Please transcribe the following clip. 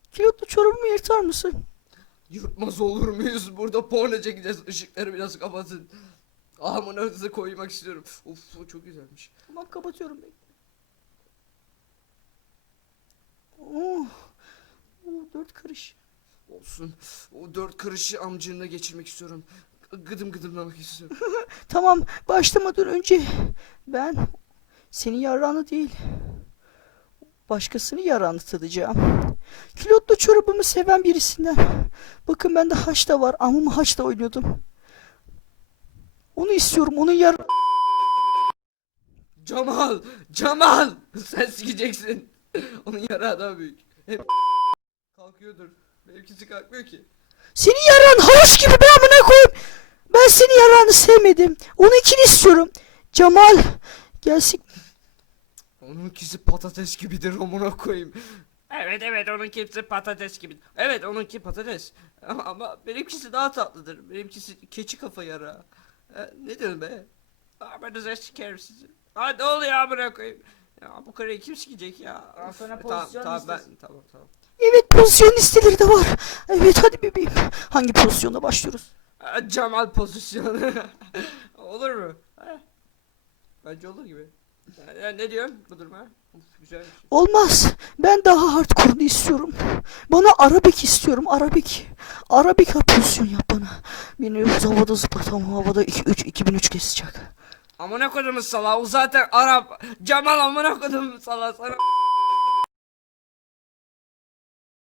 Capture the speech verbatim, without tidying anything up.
Kilotlu çorabımı yırtar mısın? Yırtmaz olur muyuz? Burada porno çekeceğiz. Işıkları biraz kapatın. Ağamın önüne koymak istiyorum. Of, o çok güzelmiş. Tamam, kapatıyorum bekle. Oh, oh, dört karış. Olsun. O dört karışı amcığına geçirmek istiyorum. Gıdım gıdımlamak istiyorum. Tamam, başlamadan önce ben senin yarağını değil, başkasının yarağını tadacağım. Kilotlu çorabımı seven birisinden. Bakın bende haç da var. Amımı haçla oynuyordum. Onu istiyorum. Onun yar... Cemal! Cemal! Sen sikeceksin. Onun yarağı daha büyük. Hep kalkıyordur. Benimkisi kalkmıyor ki. Senin yarağın havuç gibi, ben amına koyayım. Ben senin yarağını sevmedim. Onunkini istiyorum. Cemal. Gelsin. Onunkisi patates gibidir amına koyayım. Evet evet onunki patates gibi. Evet onunki patates. Ama, ama benimkisi daha tatlıdır. Benimkisi keçi kafa yarağı. E, ne diyorsun be? Amanıza sikerim sizi. Ha ne oluyor amına koyayım? Ya bu karıyı kim sikecek ya? Al sana E, tamam, pozisyon tamam, ben, listesi. tamam tamam. Evet, pozisyon listeleri de var. Evet, hadi bebeğim. Hangi pozisyonda başlıyoruz? E, Cemal pozisyonu. Olur mu? Ha? Bence olur gibi. Ya, ya ne diyorsun bu duruma? Of, güzel. Olmaz. Ben daha hardcore'unu istiyorum. Bana Arabik istiyorum. Arabik. Arabik pozisyon yap bana. Beni havada zıplatam. Havada iki üç iki bin üç kesecek. Amına kodumun salağı o zaten Arap. Cemal amına kodumun salağı sana.